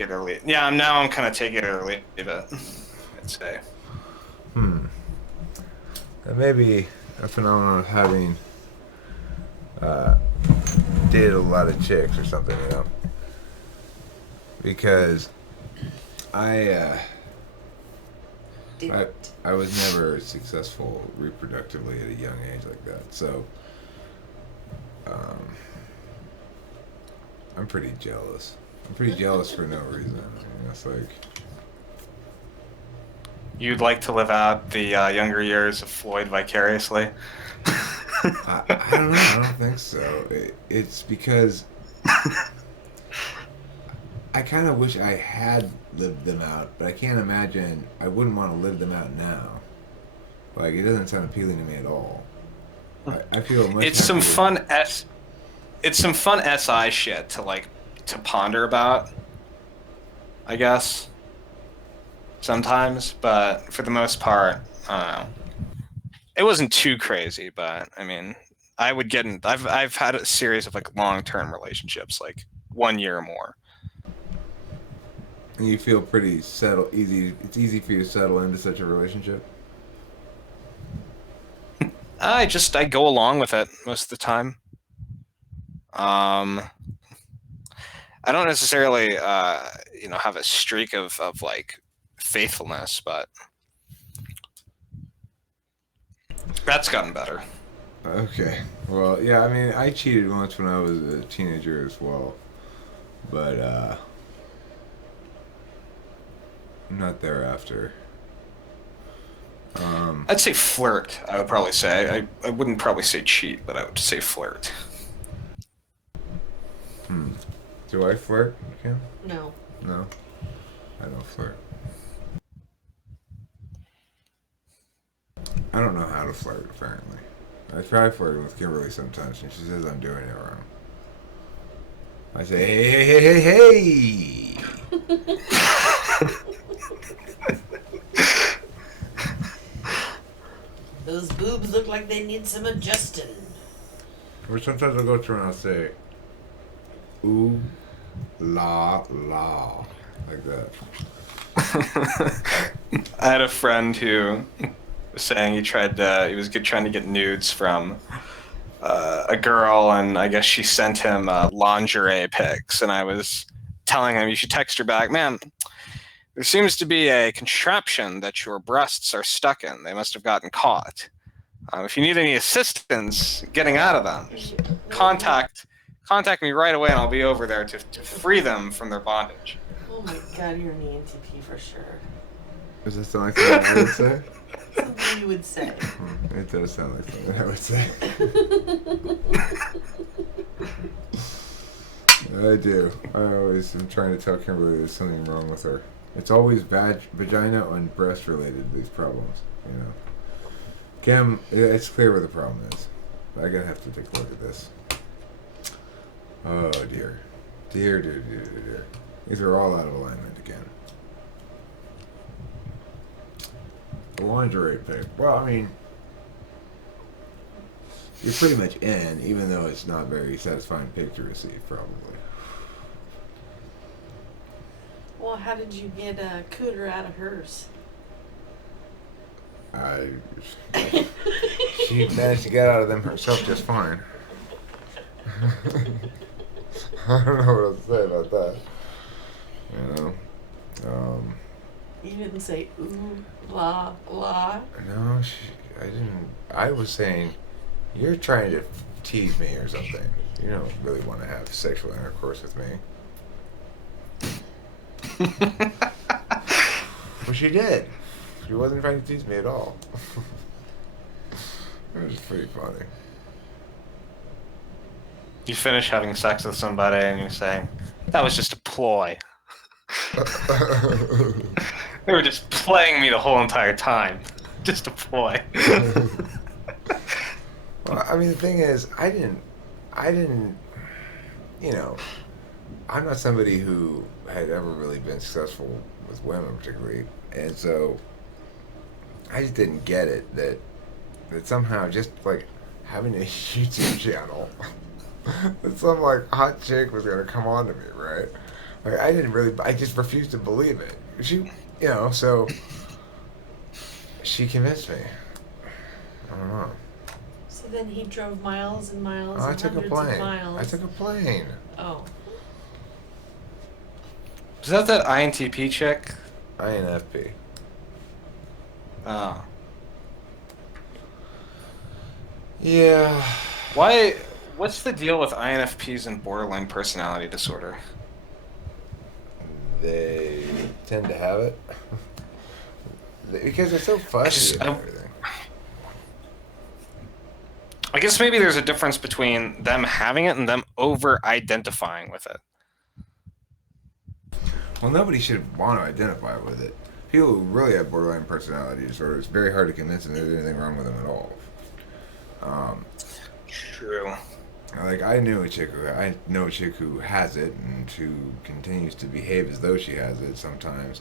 take it or leave. Yeah, I'm kind of take it or leave it. I'd say. That may be a phenomenon of having dated a lot of chicks or something, you know? Because I I was never successful reproductively at a young age like that, so I'm pretty jealous. I'm pretty jealous for no reason. You know, it's like You'd like to live out the younger years of Floyd vicariously. I don't know. I don't think so. It's because I kind of wish I had lived them out, but I can't imagine. I wouldn't want to live them out now. Like it doesn't sound appealing to me at all. I feel much. It's some fun It's some fun SI shit to ponder about. I guess. Sometimes, but for the most part, I don't know. It wasn't too crazy, but I mean, I would get in. I've had a series of like long-term relationships, like 1 year or more. And you feel pretty settled. Easy. It's easy for you to settle into such a relationship. I go along with it most of the time. I don't necessarily have a streak of like faithfulness, but that's gotten better. Okay. Well, yeah. I mean, I cheated once when I was a teenager as well, but not thereafter. I'd say flirt. I would probably say. I wouldn't probably say cheat, but I would say flirt. Do I flirt, Kim? No. No, I don't flirt. I don't know how to flirt, apparently. I try flirting with Kimberly sometimes, and she says I'm doing it wrong. I say, hey, hey, hey, hey, hey! Those boobs look like they need some adjusting. Or sometimes I'll go through and I'll say, ooh, la, la, like that. I had a friend who was saying he was trying to get nudes from a girl, and I guess she sent him lingerie pics, and I was telling him you should text her back, man. There seems to be a contraption that your breasts are stuck in. They must have gotten caught. If you need any assistance getting out of them, contact me right away, and I'll be over there to free them from their bondage. Oh my god, you're an ENTP for sure. Does that sound like something I would say? Something you would say. It does sound like something I would say. I do. I always am trying to tell Kimberly there's something wrong with her. It's always vagina and breast related, these problems, you know. Kim, it's clear where the problem is. I'm going to have to take a look at this. Oh, dear. Dear, dear, dear, dear, dear. These are all out of alignment again. The lingerie pic. Well, I mean, you're pretty much in, even though it's not a very satisfying pic to receive, probably. Well, how did you get a cooter out of hers? She managed to get out of them herself just fine. I don't know what else to say about that. You know, You didn't say ooh, la, la. no, I didn't. I was saying, you're trying to tease me or something. You don't really want to have sexual intercourse with me. Well, she did. She wasn't trying to tease me at all. It was pretty funny. You finish having sex with somebody and you're saying, that was just a ploy. They were just playing me the whole entire time. Just a ploy. Well, I mean, the thing is, I didn't, you know, I'm not somebody who had ever really been successful with women particularly, and so I just didn't get it that somehow just like having a YouTube channel that some like hot chick was gonna come on to me, right? I didn't really. I just refused to believe it. So she convinced me. I don't know. So then he drove miles and miles Oh, I and took a hundreds of plane. miles. I took a plane. Oh. Is that INTP chick? INFP. Oh. Yeah. Why? What's the deal with INFPs and borderline personality disorder? They tend to have it. Because they're so fussy and everything. I guess maybe there's a difference between them having it and them over-identifying with it. Well, nobody should want to identify with it. People who really have borderline personality disorder, it's very hard to convince them there's anything wrong with them at all. True. Like I know a chick who has it and who continues to behave as though she has it sometimes,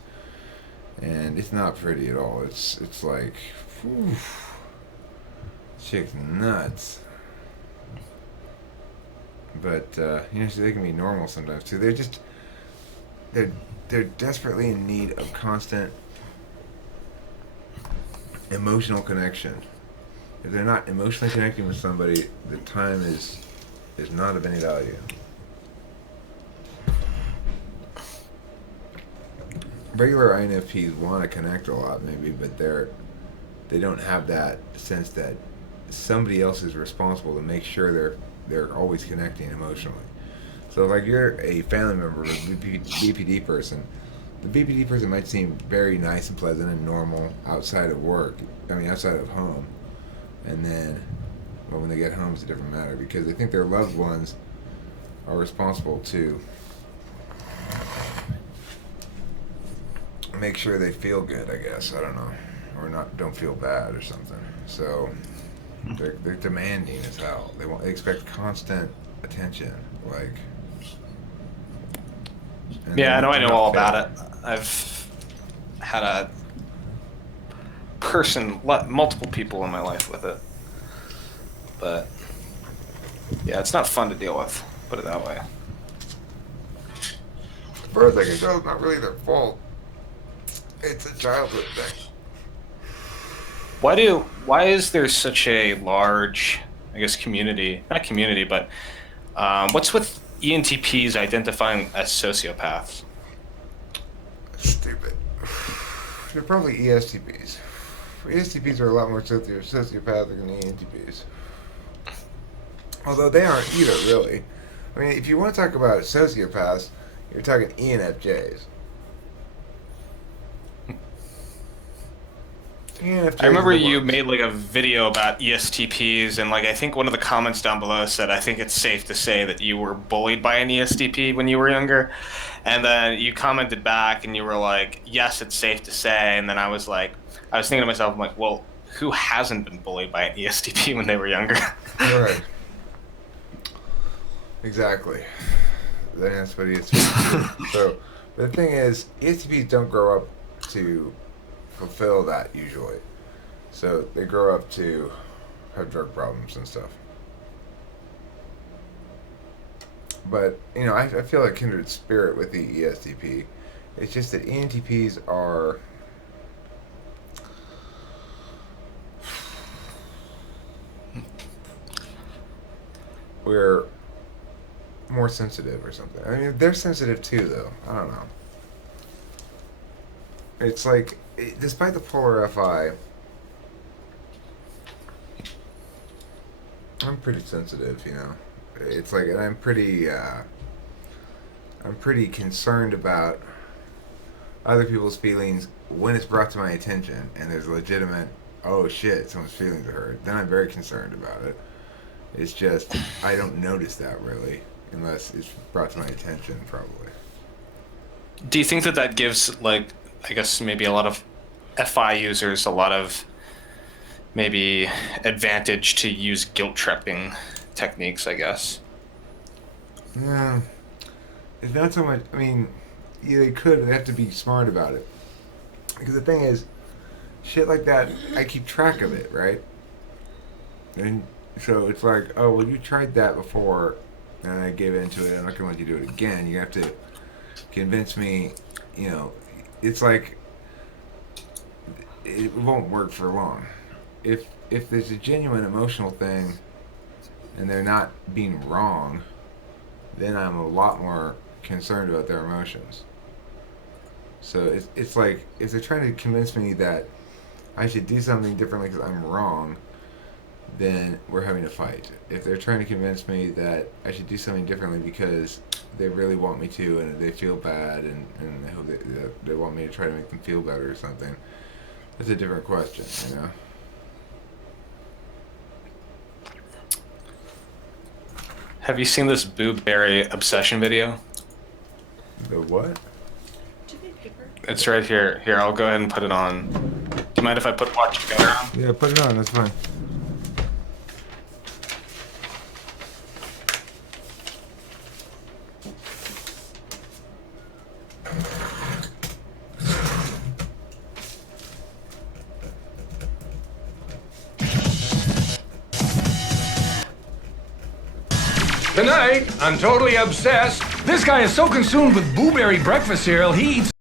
and it's not pretty at all. It's like, whew, chick's nuts. But they can be normal sometimes too. They're desperately in need of constant emotional connection. If they're not emotionally connecting with somebody, the time is not of any value. Regular INFPs want to connect a lot, maybe, but they don't have that sense that somebody else is responsible to make sure they're always connecting emotionally. So, like, you're a family member of a BPD person. The BPD person might seem very nice and pleasant and normal outside of work. Outside of home. And then, well, when they get home, it's a different matter because they think their loved ones are responsible to make sure they feel good, I guess. I don't know. Or don't feel bad or something. So, they're demanding as hell. They expect constant attention. Like, yeah, I know all about it. I've had multiple people in my life with it. But, yeah, it's not fun to deal with, put it that way. As far as I can tell, it's not really their fault. It's a childhood thing. Why is there such a large, I guess, community, not community, but what's with ENTPs identifying as sociopaths? Stupid. They're probably ESTPs. ESTPs are a lot more sociopathic than ENTPs. Although they aren't either, really. If you want to talk about sociopaths, you're talking ENFJs. I remember you made like a video about ESTPs, and like I think one of the comments down below said, I think it's safe to say that you were bullied by an ESTP when you were younger. And then you commented back and you were like, yes, it's safe to say. And then I was thinking to myself, I'm like, well, who hasn't been bullied by an ESTP when they were younger? Right. Exactly. That's what ESTPs do. So, but the thing is, ESTPs don't grow up to fulfill that usually. So they grow up to have drug problems and stuff. But, I feel like kindred spirit with the ESTP. It's just that ENTPs are we're more sensitive or something. They're sensitive too, though. I don't know. It's like, despite the polar FI, I'm pretty sensitive, It's like, and I'm pretty concerned about other people's feelings when it's brought to my attention and there's legitimate, oh shit, someone's feelings are hurt. Then I'm very concerned about it. It's just, I don't notice that really, unless it's brought to my attention, probably. Do you think that gives, like, I guess maybe a lot of FI users a lot of maybe advantage to use guilt tripping techniques, I guess? Yeah. It's not so much, yeah, they could, but they have to be smart about it. Because the thing is, shit like that, I keep track of it, right? And so it's like, oh, well, you tried that before, and I gave into it, I'm not going to let you do it again. You have to convince me, you know, it's like it won't work for long. If there's a genuine emotional thing and they're not being wrong, then I'm a lot more concerned about their emotions. So it's like if they're trying to convince me that I should do something differently because I'm wrong, then we're having a fight. If they're trying to convince me that I should do something differently because they really want me to and they feel bad and they hope they want me to try to make them feel better or something, that's a different question, you know? Have you seen this blueberry obsession video? The what? Do you need paper? It's right here. Here, I'll go ahead and put it on. Do you mind if I watch it go on? Yeah, put it on, that's fine. Tonight, I'm totally obsessed. This guy is so consumed with blueberry breakfast cereal, he eats